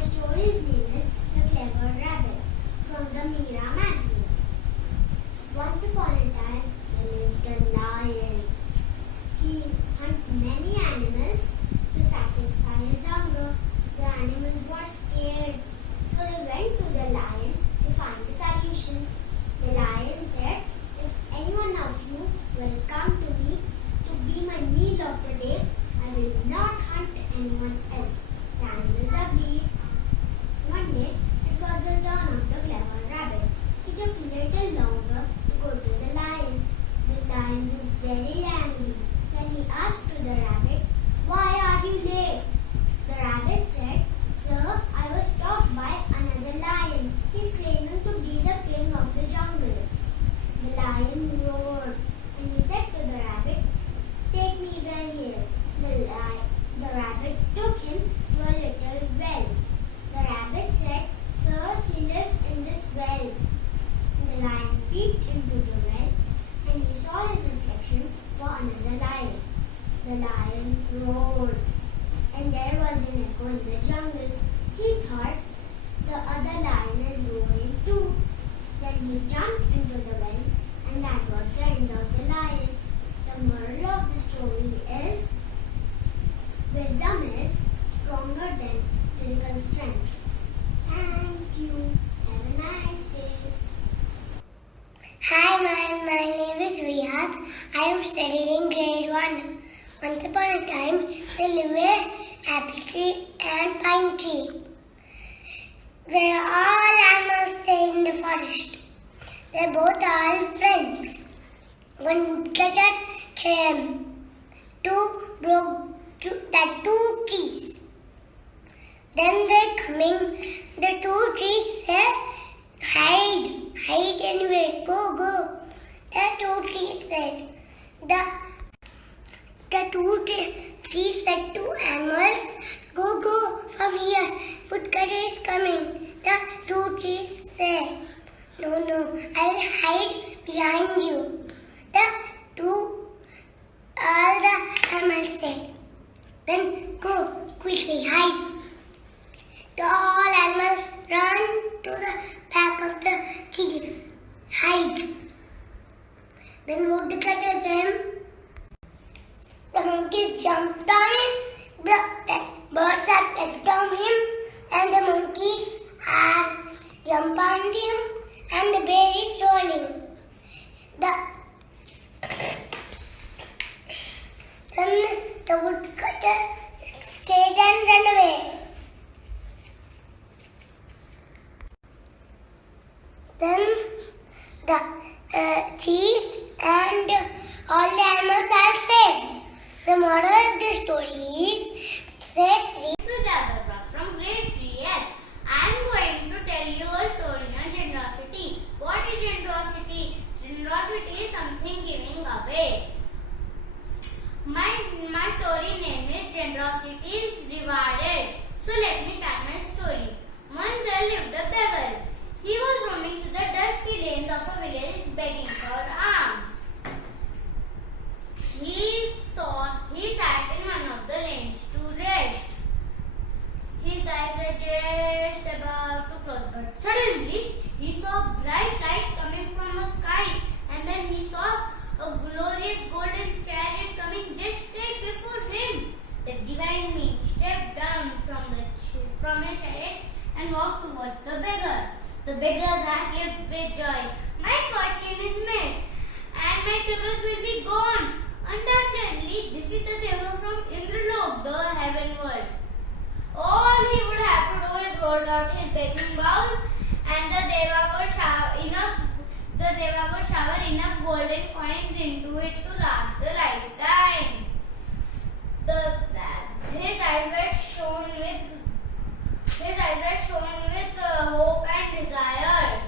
story's name is The Clever Rabbit from the Meera magazine. Once upon a time, there lived a lion. He hunted many animals to satisfy his hunger. The animals were scared, so they went to the lion to find a solution. The lion said, "If any one of you will come to me to be my meal of the day, I will not hunt anyone else." The animals agreed. One day, it was the turn of the clever rabbit. He took a little longer to go to the lion. The lion was very angry. Then he asked to the rabbit, "Why are you late?" The rabbit said, "Sir, I was stopped by another lion. He's claiming to be the king of the jungle." The lion roared and he said to the rabbit, "Take me where he is." The rabbit took him to a little well. The rabbit said, "Sir, he lives in this well." The lion peeped into the well and he saw his reflection for another lion. The lion roared and there was an echo in the jungle. He thought, the other lion is roaring too. Then he jumped into the well and that was the end of the lion. The moral of the story is, wisdom is stronger than physical strength. Thank you. Have a nice day. Hi, my name is Riyaz. I am studying grade 1. Once upon a time, there lived an apple tree and pine tree. Where all animals stay in the forest. They both are friends. One woodcutter came to broke two trees. Then they coming, the two trees said, hide anywhere, go. The two trees said, the two trees said to animals, go from here, woodcutter is coming. The two trees said, no, I will hide behind you. All the animals said, then go, quickly hide. All animals run to the back of the trees, hide. Then woodcutter came. The monkeys jumped on him, the birds are pecked on him, and the monkeys are jump on him, and the bear is rolling. Then the woodcutter stayed and ran away. Then the trees and all the animals are saved. The moral of the story is safety. This is Agarwal from grade 3F. I am going to tell you a story on generosity. What is generosity? Generosity is something giving away. My story name is Generosity is Rewarded. So let me start my story. Once there lived a beggar. He was roaming through the dusty lanes of a village begging for alms. He sat in one of the lanes to rest. His eyes were just about to close, but suddenly he saw bright light coming from the sky, and then he saw a glorious golden chariot coming just straight before him. The divine being stepped down from his chariot and walked towards the beggar. The beggar's heart leaped with joy. My fortune is made, and my troubles will be gone. Undoubtedly, this is the Deva from Indralok, the heaven world. All he would have to do is hold out his begging bowl, and the Deva would shower enough golden coins into it to last a lifetime. His eyes were shone with hope and desire.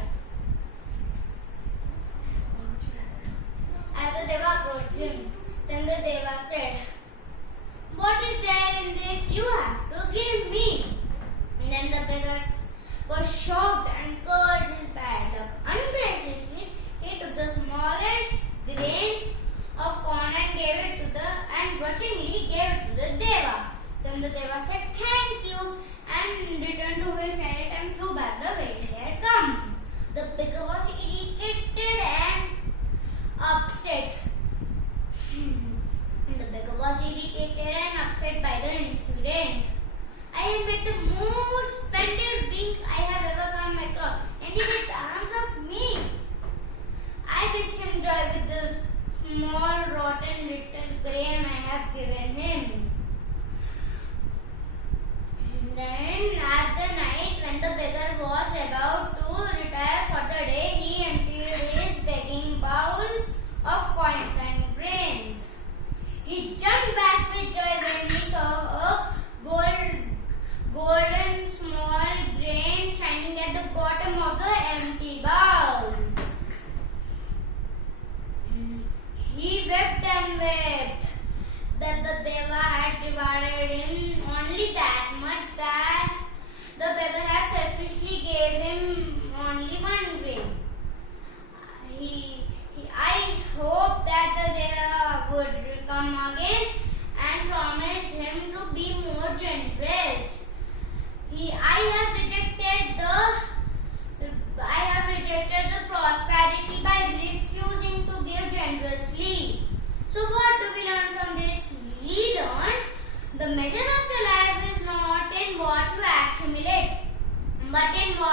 As the Deva approached him, then the Deva said, "What is there in this you have to give me?" And then the beggar was shocked and cursed his bad luck. Ungraciously, he took the smallest grain of corn and grudgingly gave it to the Deva. Then the Deva said, "Thank you," and returned to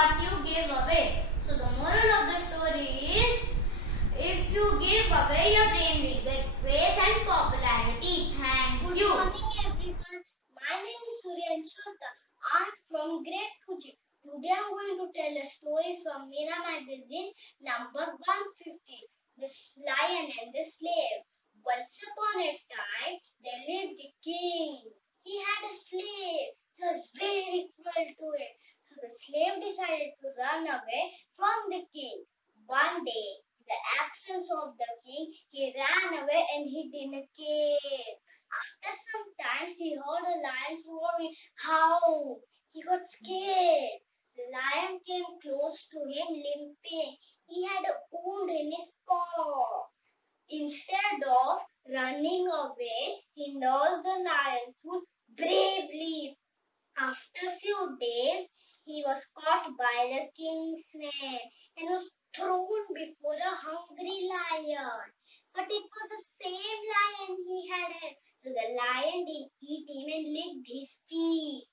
what you gave away. So the moral of the story is, if you give away, your brain will get praise and popularity. Thank Good you. morning, everyone. My name is Suryan Chota. I'm from grade 2G. Today I'm going to tell a story from Meera magazine number 150, The Lion and the Slave. Once upon a time, there lived a king. He had a slave. He was very cruel to it. So the slave decided to run away from the king. One day, in the absence of the king, he ran away and hid in a cave. After some time, he heard a lion roaring. How? He got scared. The lion came close to him, limping. He had a wound in his paw. Instead of running away, he nursed the lion's wound bravely. After few days, he was caught by the king's men and was thrown before a hungry lion. But it was the same lion he had had. So the lion didn't eat him and licked his feet.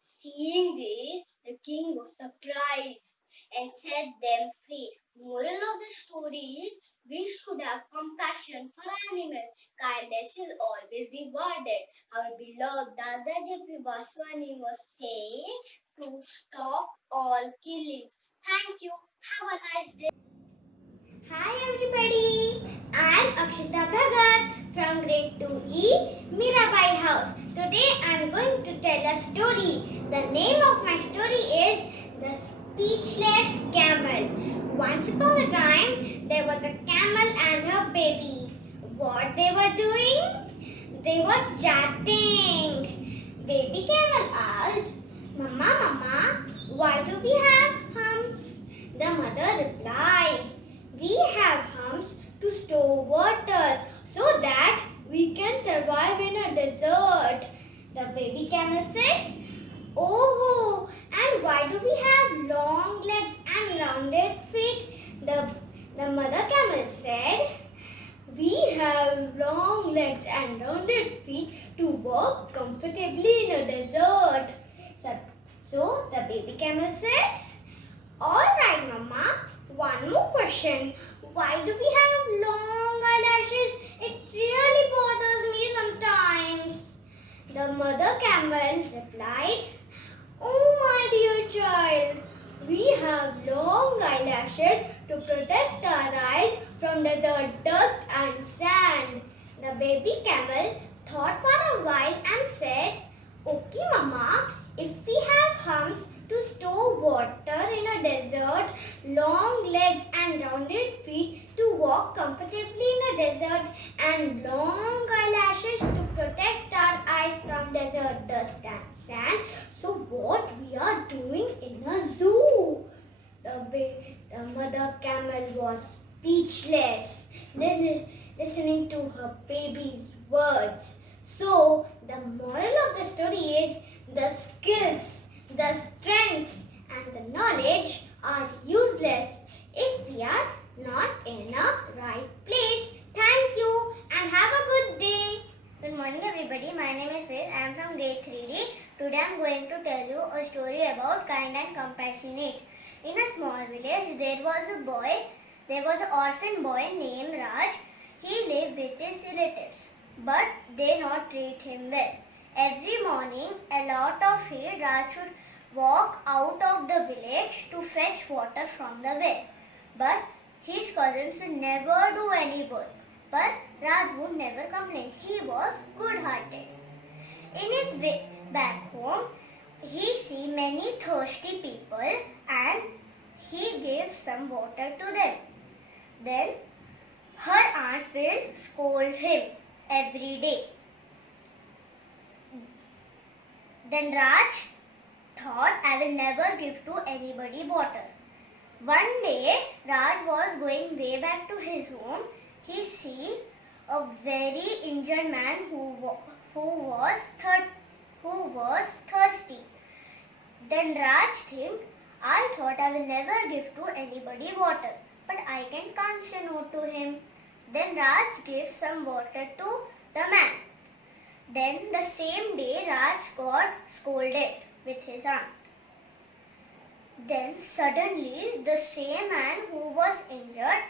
Seeing this, the king was surprised and set them free. Moral of the story is, we should have compassion for animals. Kindness is always rewarded. Our beloved Dada J.P. Vaswani was saying to stop all killings. Thank you. Have a nice day. Hi everybody, I'm Akshita Bhagat from grade 2E, Mirabai House. Today I'm going to tell a story. The name of my story is The Speechless Camel. Once upon a time, there was a camel and her baby. What they were doing? They were chatting. Baby camel asked, Mama, Mama, why do we have humps? The mother replied, we have humps to store water so that we can survive in a desert. The baby camel said, oh, and why do we have long legs and rounded feet? The mother camel said, we have long legs and rounded feet to walk comfortably in a desert. So the baby camel said, all right, Mama. One more question. Why do we have long eyelashes? It really bothers me sometimes. The mother camel replied, oh my dear child, we have long eyelashes to protect our eyes from desert dust and sand. The baby camel thought for a while and said, okay, Mama, if we have humps to store water in a desert, long legs and rounded feet to walk comfortably in a desert, and long eyelashes to protect our eyes from desert dust and sand, so what we are doing in a zoo? The mother camel was speechless, listening to her baby's words. So, the moral of the story is, the skills, the strengths and the knowledge are useless if we are not in a right place. Thank you and have a good day. Good morning, everybody. My name is Faith. I am from grade 3D. Today I am going to tell you a story about kind and compassionate. In a small village, there was an orphan boy named Raj. He lived with his relatives, but they not treat him well. Every morning, a lot of heat, Raj should walk out of the village to fetch water from the well. But his cousins would never do any work. But Raj would never complain. He was good-hearted. In his way back home, he see many thirsty people and he gave some water to them. Then her aunt will scold him every day. Then Raj thought, I will never give to anybody water. One day, Raj was going way back to his home. He see a very injured man who was thirsty. Then Raj think, I thought I will never give to anybody water, but I can't say no to him. Then Raj gave some water to the man. Then the same day Raj got scolded with his aunt. Then suddenly the same man who was injured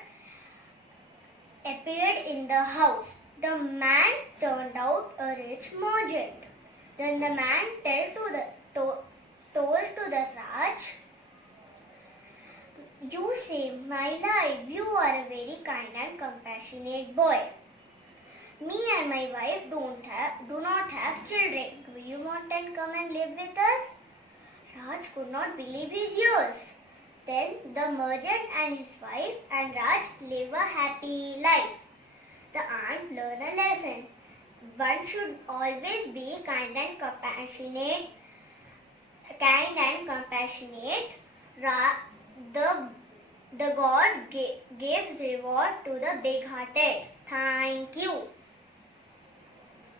appeared in the house. The man turned out a rich merchant. Then the man told to the Raj, "You saved my life. You are a very kind and compassionate boy. Me and my wife do not have children. Do you want to come and live with us?" Raj could not believe his ears. Then the merchant and his wife and Raj live a happy life. The aunt learned a lesson. One should always be kind and compassionate. The God gives reward to the big-hearted. Thank you.